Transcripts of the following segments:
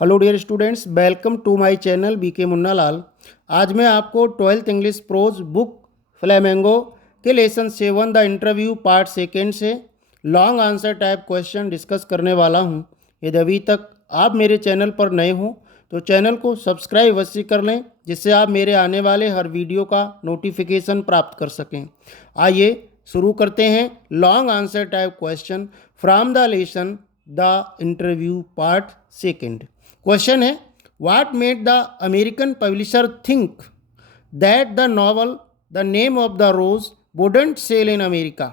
Hello dear students, welcome to my channel BK Munna Lal. आज मैं आपको 12th English prose book Flamingo के lesson 7 the interview part second से long answer type question discuss करने वाला हूं। यदि अभी तक आप मेरे चैनल पर नए हों तो चैनल को सब्सक्राइब अवश्य कर लें, जिससे आप मेरे आने वाले हर वीडियो का नोटिफिकेशन प्राप्त कर सकें। आइए शुरू करते हैं long answer type question from the lesson the interview part second. Question है, what made the American publisher think that the novel the name of the rose wouldn't sell in America.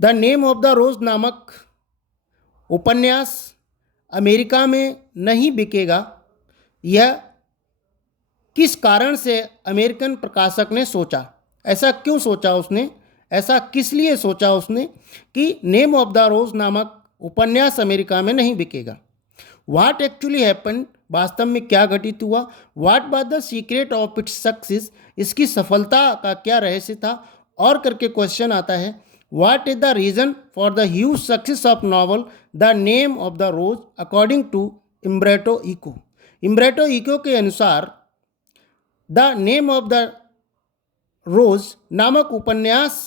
The name of the rose नामक उपन्यास America में नहीं बिकेगा, यह किस कारण से अमेरिकन प्रकाशक ने सोचा। ऐसा क्यों सोचा उसने, ऐसा किस लिए सोचा उसने कि नेम ऑफ द रोज नामक उपन्यास अमेरिका में नहीं बिकेगा। व्हाट एक्चुअली हैपन, वास्तव में क्या घटित हुआ। What was the secret of its success, इसकी सफलता का क्या रहस्य था। और करके क्वेश्चन आता है, what is the reason for the huge success of novel the name of the rose according to Umberto Eco. Umberto Eco के अनुसार the name of the rose नामक उपन्यास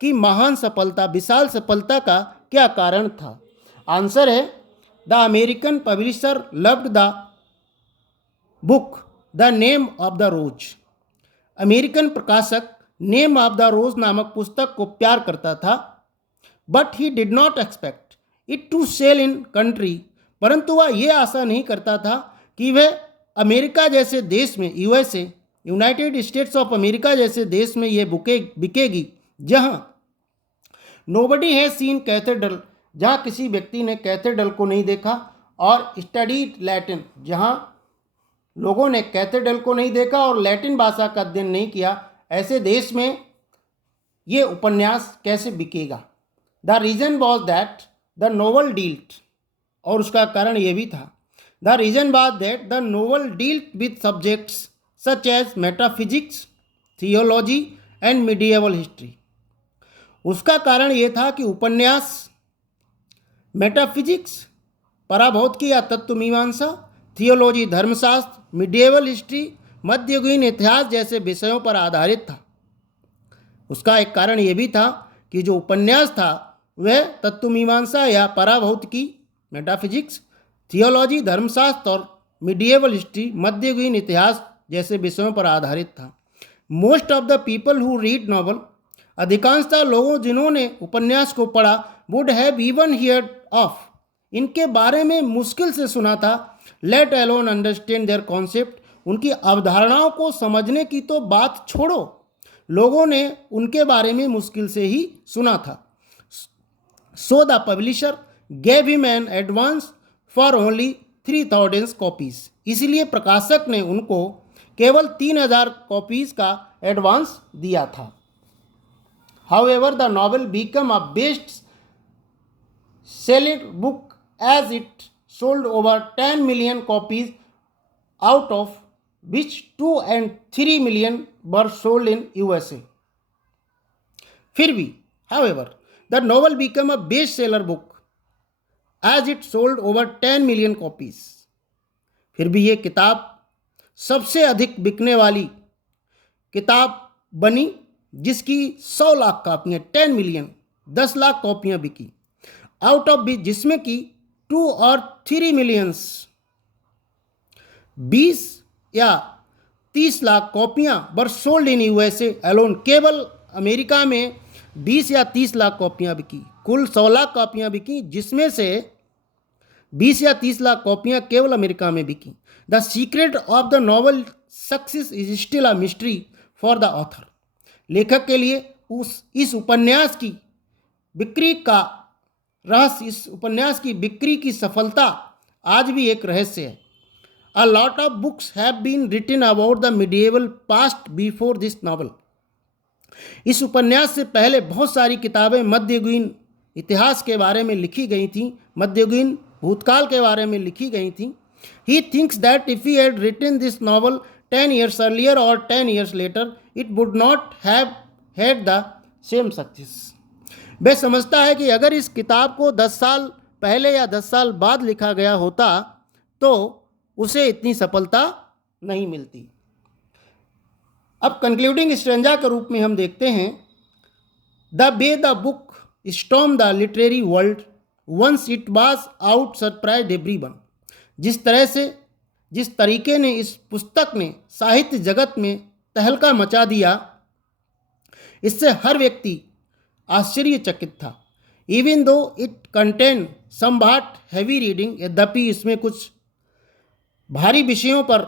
की महान सफलता, विशाल सफलता का क्या कारण था। आंसर है, the American publisher loved the book the name of the rose. American प्रकाशक नेम ऑफ द रोज नामक पुस्तक को प्यार करता था, but he did not expect it to sell in country, परंतु वह यह आशा नहीं करता था कि वह अमेरिका जैसे देश में, USA United states of America जैसे देश में यह बिकेगी जहां नोबडी हैज सीन कैथेड्रल, जहाँ किसी व्यक्ति ने कैथेड्रल को नहीं देखा, और स्टडीड लैटिन, जहाँ लोगों ने कैथेड्रल को नहीं देखा और लैटिन भाषा का अध्ययन नहीं किया, ऐसे देश में ये उपन्यास कैसे बिकेगा। The reason was that the novel dealt, और उसका कारण ये भी था, the reason was that the novel dealt with subjects such as metaphysics, theology and medieval history. उसका कारण ये था कि उपन्यास मेटाफिजिक्स, पराभौतिकी या तत्व मीमांसा, थियोलॉजी धर्मशास्त्र, मिडिएवल हिस्ट्री, मध्ययुगीन इतिहास जैसे विषयों पर आधारित था। उसका एक कारण यह भी था कि जो उपन्यास था वह तत्व मीमांसा या पराभौतिकी मेटाफिजिक्स, थियोलॉजी धर्मशास्त्र और मिडिएवल हिस्ट्री मध्ययुगीन इतिहास जैसे विषयों पर आधारित था। Most of the people who read novel, अधिकांशतः लोगों जिन्होंने उपन्यास को पढ़ा, would have even heard of, इनके बारे में मुश्किल से सुना था, let alone understand their concept, उनकी अवधारणाओं को समझने की तो बात छोड़ो, लोगों ने उनके बारे में मुश्किल से ही सुना था। So the publisher gave him an advance for only 3000 copies, इसलिए प्रकाशक ने उनको केवल 3000 कॉपीज का एडवांस दिया था। However, the novel became a best-selling book as it sold over 10 million copies, out of which 2 and 3 million were sold in USA. फिर भी, however, the novel became a best-seller book as it sold over 10 million copies. फिर भी ये किताब सबसे अधिक बिकने वाली किताब बनी, जिसकी 100 लाख कापियाँ, 10 मिलियन, 10 लाख कॉपियाँ बिकी, आउट ऑफ भी जिसमें कि 2 और 3 मिलियंस, 20 या 30 लाख कॉपियाँ were sold in USA alone, केवल अमेरिका में 20 या 30 लाख कॉपियाँ बिकी। कुल 100 लाख कॉपियाँ बिकी, जिसमें से 20 या 30 लाख कॉपियाँ केवल अमेरिका में बिकी। The secret of the novel success is still a mystery for the author, लेखक के लिए इस उपन्यास की बिक्री का रहस्य, इस उपन्यास की बिक्री की सफलता आज भी एक रहस्य है। A lot of books have been written about the medieval past before this novel, इस उपन्यास से पहले बहुत सारी किताबें मध्ययुगीन इतिहास के बारे में लिखी गई थीं, मध्ययुगीन भूतकाल के बारे में लिखी गई थीं। He thinks that if he had written this novel 10 years earlier or 10 years later, it would not have had the same success. वह समझता है कि अगर इस किताब को 10 साल पहले या 10 साल बाद लिखा गया होता तो उसे इतनी सफलता नहीं मिलती। अब कंक्लूडिंग स्ट्रेंजा के रूप में हम देखते हैं, the way the book storm the literary world once it was out surprise everyone. जिस तरीके ने इस पुस्तक ने साहित्य जगत में तहलका मचा दिया, इससे हर व्यक्ति आश्चर्यचकित था। Even though it contain somewhat heavy reading, यद्यपि इसमें कुछ भारी विषयों पर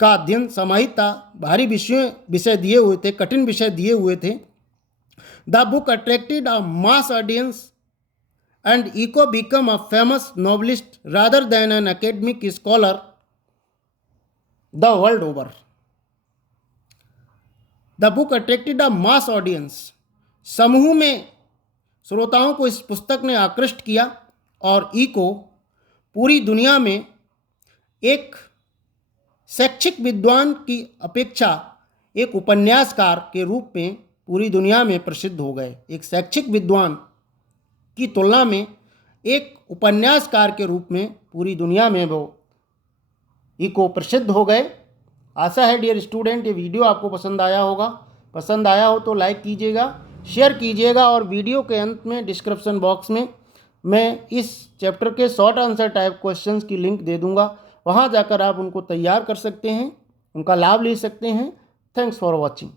का अध्ययन समाहित था, भारी विषय दिए हुए थे, कठिन विषय दिए हुए थे। The book attracted a mass audience and Eco became a famous novelist rather than an academic scholar the world over. The book attracted a mass audience. समूह में श्रोताओं को इस पुस्तक ने आकृष्ट किया और ईको पूरी दुनिया में एक शैक्षिक विद्वान की अपेक्षा एक उपन्यासकार के रूप में पूरी दुनिया में प्रसिद्ध हो गए। एक शैक्षिक विद्वान की तुलना में एक उपन्यासकार के रूप में पूरी दुनिया में वो इको प्रसिद्ध हो गए। आशा है डियर स्टूडेंट ये वीडियो आपको पसंद आया होगा। पसंद आया हो तो लाइक कीजिएगा, शेयर कीजिएगा और वीडियो के अंत में डिस्क्रिप्शन बॉक्स में मैं इस चैप्टर के शॉर्ट आंसर टाइप क्वेश्चंस की लिंक दे दूंगा। वहां जाकर आप उनको तैयार कर सकते हैं, उनका लाभ ले सकते हैं। Thanks for watching.